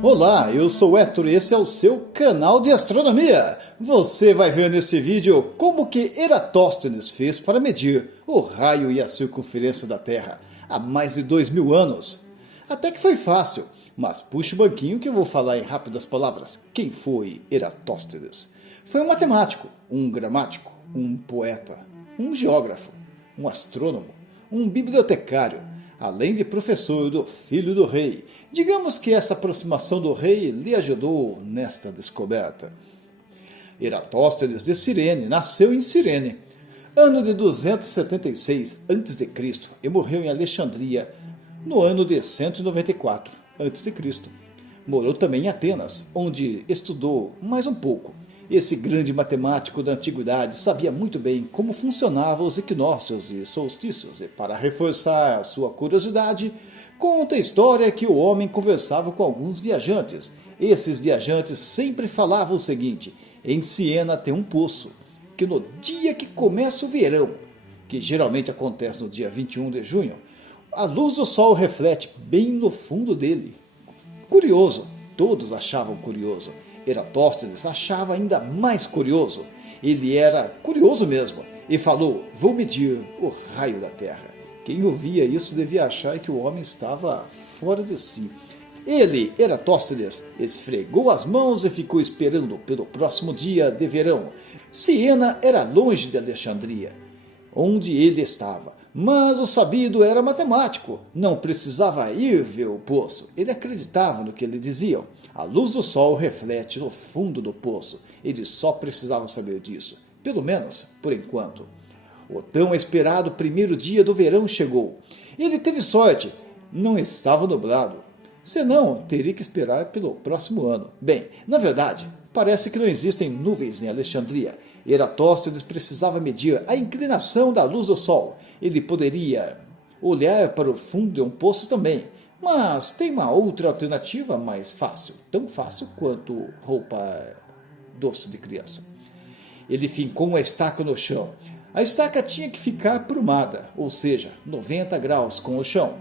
Olá, eu sou o Héctor e esse é o seu canal de astronomia. Você vai ver nesse vídeo como que Eratóstenes fez para medir o raio e a circunferência da Terra há mais de 2000 anos. Até que foi fácil, mas puxa o banquinho que eu vou falar em rápidas palavras. Quem foi Eratóstenes? Foi um matemático, um gramático, um poeta, um geógrafo, um astrônomo, um bibliotecário, além de professor do filho do rei. Digamos que essa aproximação do rei lhe ajudou nesta descoberta. Eratóstenes de Cirene nasceu em Cirene, ano de 276 a.C. e morreu em Alexandria no ano de 194 a.C. Morou também em Atenas, onde estudou mais um pouco. Esse grande matemático da antiguidade sabia muito bem como funcionavam os equinócios e solstícios, e para reforçar sua curiosidade, conta a história que o homem conversava com alguns viajantes. Esses viajantes sempre falavam o seguinte: em Siena tem um poço, que no dia que começa o verão, que geralmente acontece no dia 21 de junho, a luz do sol reflete bem no fundo dele. Curioso, todos achavam curioso. Eratóstenes achava ainda mais curioso. Ele era curioso mesmo e falou: vou medir o raio da Terra. Quem ouvia isso devia achar que o homem estava fora de si. Ele, Eratóstenes, esfregou as mãos e ficou esperando pelo próximo dia de verão. Siena era longe de Alexandria, onde ele estava, mas o sabido era matemático, não precisava ir ver o poço. Ele acreditava no que lhe diziam. A luz do sol reflete no fundo do poço. Ele só precisava saber disso, pelo menos por enquanto. O tão esperado primeiro dia do verão chegou. Ele teve sorte, não estava nublado. Senão, teria que esperar pelo próximo ano. Bem, na verdade, parece que não existem nuvens em Alexandria. Eratóstenes precisava medir a inclinação da luz do sol. Ele poderia olhar para o fundo de um poço também. Mas tem uma outra alternativa mais fácil. Tão fácil quanto roupa doce de criança. Ele fincou uma estaca no chão. A estaca tinha que ficar aprumada, ou seja, 90 graus com o chão.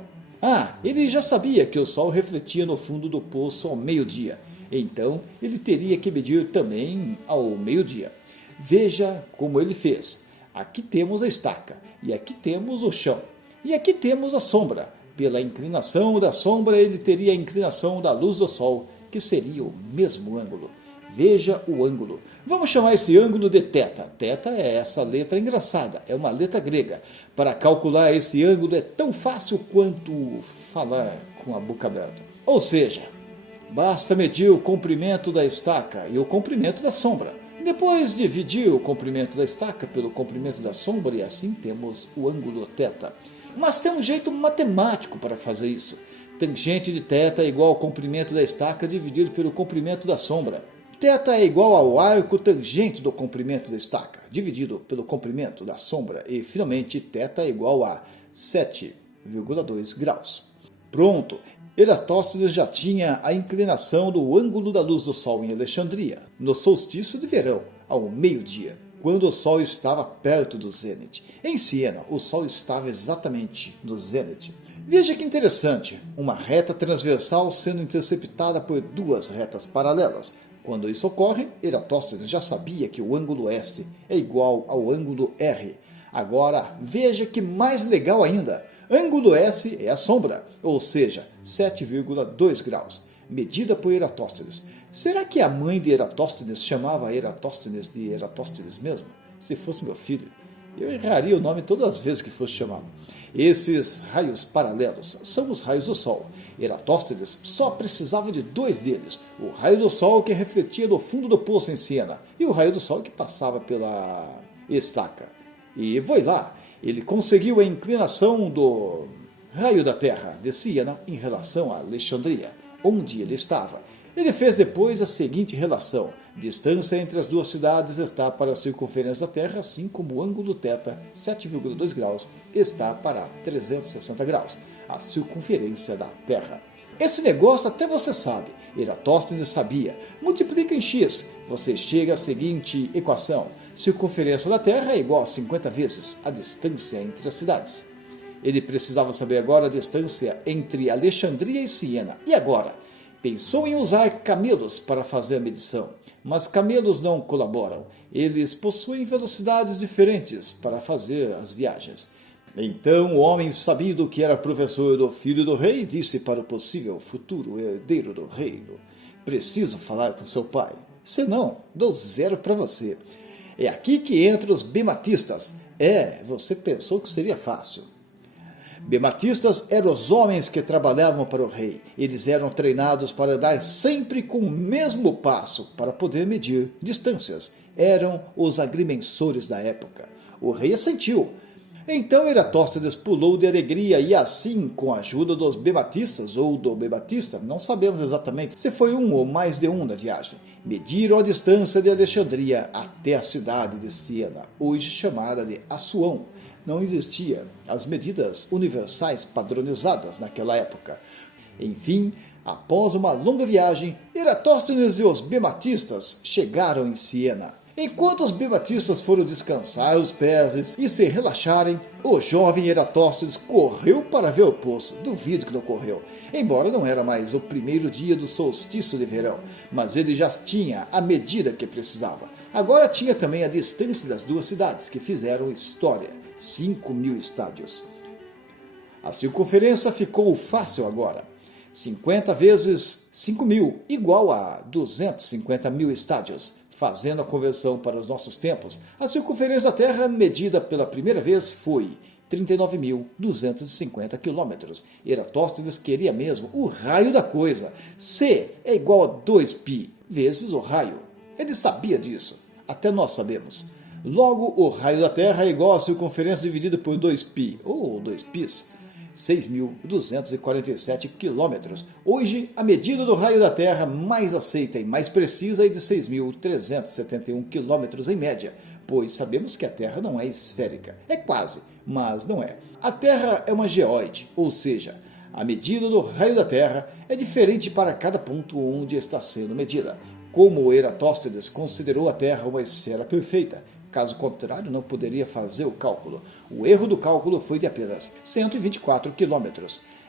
Ele já sabia que o sol refletia no fundo do poço ao meio-dia. Então, ele teria que medir também ao meio-dia. Veja como ele fez. Aqui temos a estaca, e aqui temos o chão, e aqui temos a sombra. Pela inclinação da sombra, ele teria a inclinação da luz do sol, que seria o mesmo ângulo. Veja o ângulo. Vamos chamar esse ângulo de θ. θ é essa letra engraçada, é uma letra grega. Para calcular esse ângulo é tão fácil quanto falar com a boca aberta. Ou seja, basta medir o comprimento da estaca e o comprimento da sombra. Depois dividir o comprimento da estaca pelo comprimento da sombra e assim temos o ângulo θ. Mas tem um jeito matemático para fazer isso. Tangente de θ é igual ao comprimento da estaca dividido pelo comprimento da sombra. Θ é igual ao arco tangente do comprimento da estaca, dividido pelo comprimento da sombra. E, finalmente, θ é igual a 7,2 graus. Pronto! Eratóstenes já tinha a inclinação do ângulo da luz do sol em Alexandria, no solstício de verão, ao meio-dia, quando o sol estava perto do zênite. Em Siena, o sol estava exatamente no zênite. Veja que interessante, uma reta transversal sendo interceptada por duas retas paralelas. Quando isso ocorre, Eratóstenes já sabia que o ângulo S é igual ao ângulo R. Agora, veja que mais legal ainda. Ângulo S é a sombra, ou seja, 7,2 graus, medida por Eratóstenes. Será que a mãe de Eratóstenes chamava Eratóstenes de Eratóstenes mesmo? Se fosse meu filho, eu erraria o nome todas as vezes que fosse chamado. Esses raios paralelos são os raios do Sol. Eratóstenes só precisava de dois deles. O raio do Sol que refletia no fundo do poço em Siena e o raio do Sol que passava pela estaca. E foi lá, ele conseguiu a inclinação do raio da Terra de Siena em relação a Alexandria, onde ele estava. Ele fez depois a seguinte relação: distância entre as duas cidades está para a circunferência da Terra, assim como o ângulo θ, 7,2 graus, está para 360 graus, a circunferência da Terra. Esse negócio até você sabe, Eratóstenes sabia. Multiplica em x, você chega à seguinte equação: circunferência da Terra é igual a 50 vezes a distância entre as cidades. Ele precisava saber agora a distância entre Alexandria e Siena. E agora? Pensou em usar camelos para fazer a medição, mas camelos não colaboram. Eles possuem velocidades diferentes para fazer as viagens. Então o homem, sabido que era professor do filho do rei, disse para o possível futuro herdeiro do reino: preciso falar com seu pai, senão dou 0 para você. É aqui que entram os bematistas. Você pensou que seria fácil. Bematistas eram os homens que trabalhavam para o rei. Eles eram treinados para andar sempre com o mesmo passo para poder medir distâncias. Eram os agrimensores da época. O rei assentiu. Então Eratóstenes pulou de alegria e assim, com a ajuda dos bematistas ou do bematista, não sabemos exatamente se foi um ou mais de um na viagem, mediram a distância de Alexandria até a cidade de Siena, hoje chamada de Assuão. Não existiam as medidas universais padronizadas naquela época. Enfim, após uma longa viagem, Eratóstenes e os bematistas chegaram em Siena. Enquanto os bematistas foram descansar os pés e se relaxarem, o jovem Eratóstenes correu para ver o poço. Duvido que não correu, embora não era mais o primeiro dia do solstício de verão, mas ele já tinha a medida que precisava. Agora tinha também a distância das duas cidades que fizeram história, 5.000 estádios. A circunferência ficou fácil agora. 50 vezes 5.000 igual a 250.000 estádios. Fazendo a conversão para os nossos tempos, a circunferência da Terra medida pela primeira vez foi 39.250 km. Eratóstenes queria mesmo o raio da coisa. C é igual a 2π vezes o raio. Ele sabia disso. Até nós sabemos. Logo, o raio da Terra é igual à circunferência dividida por 2π, ou 2πs. 6.247 km. Hoje, a medida do raio da Terra mais aceita e mais precisa é de 6.371 km em média, pois sabemos que a Terra não é esférica. É quase, mas não é. A Terra é uma geóide, ou seja, a medida do raio da Terra é diferente para cada ponto onde está sendo medida. Como Eratóstenes considerou a Terra uma esfera perfeita, caso contrário, não poderia fazer o cálculo. O erro do cálculo foi de apenas 124 km.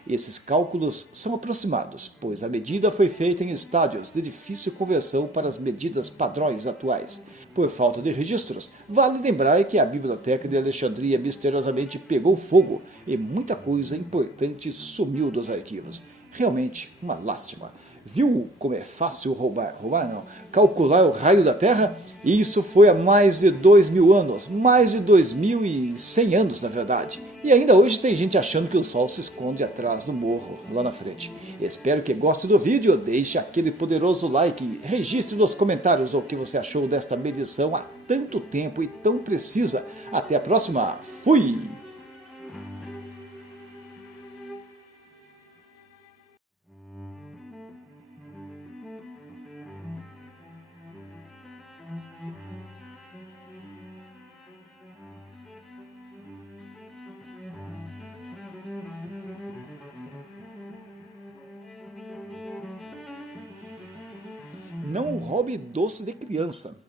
Esses cálculos são aproximados, pois a medida foi feita em estádios de difícil conversão para as medidas padrões atuais. Por falta de registros, vale lembrar que a Biblioteca de Alexandria misteriosamente pegou fogo e muita coisa importante sumiu dos arquivos. Realmente uma lástima. Viu como é fácil roubar não, calcular o raio da Terra? Isso foi há mais de 2.000 anos, mais de 2.100 anos na verdade. E ainda hoje tem gente achando que o Sol se esconde atrás do morro, lá na frente. Espero que goste do vídeo, deixe aquele poderoso like e registre nos comentários o que você achou desta medição há tanto tempo e tão precisa. Até a próxima, fui! Não roube doce de criança.